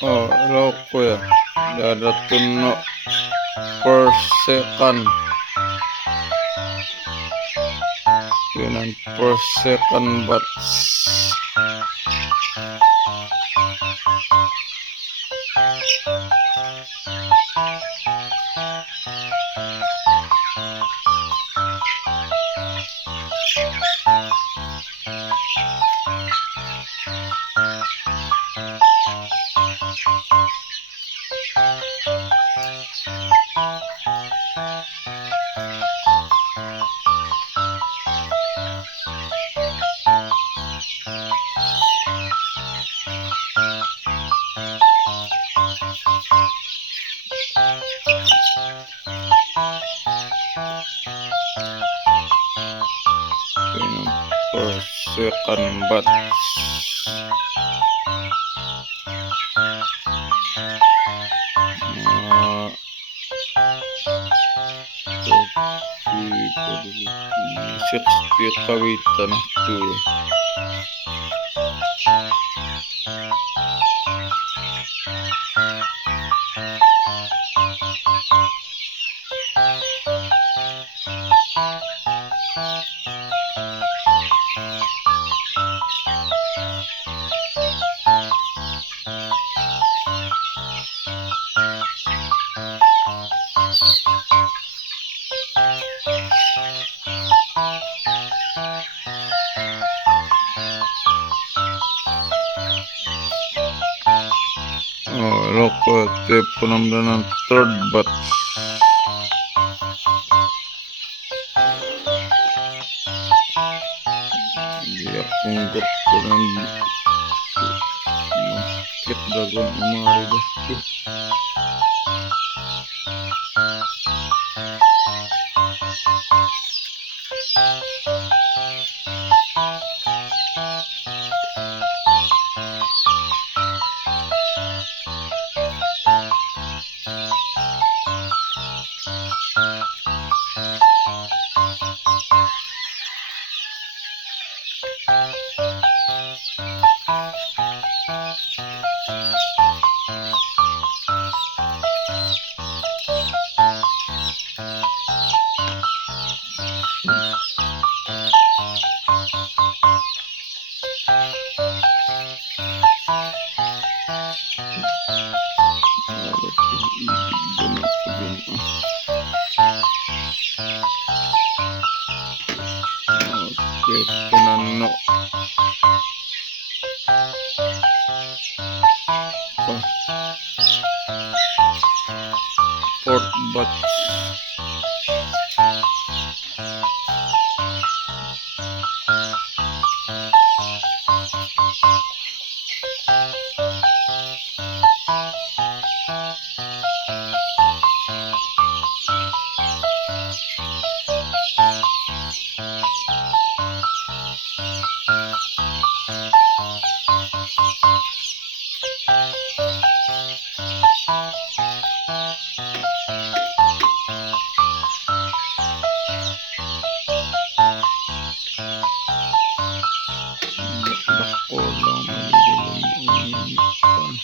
Oh, hello kuya. Dadatunno per second. Yun per second bats. Yun per second bats. Mga 60 kawitan to. Oh, hello kuya. Teleponan ng third bats. Hindi akong gato ng kit dagon umari dahil. Teleponan no. Fourth bats. Dako lang malilulong.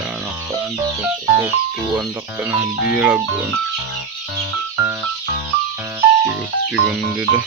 Yan ako andito kukutuan ka na diragon. Tigot-tigon dida.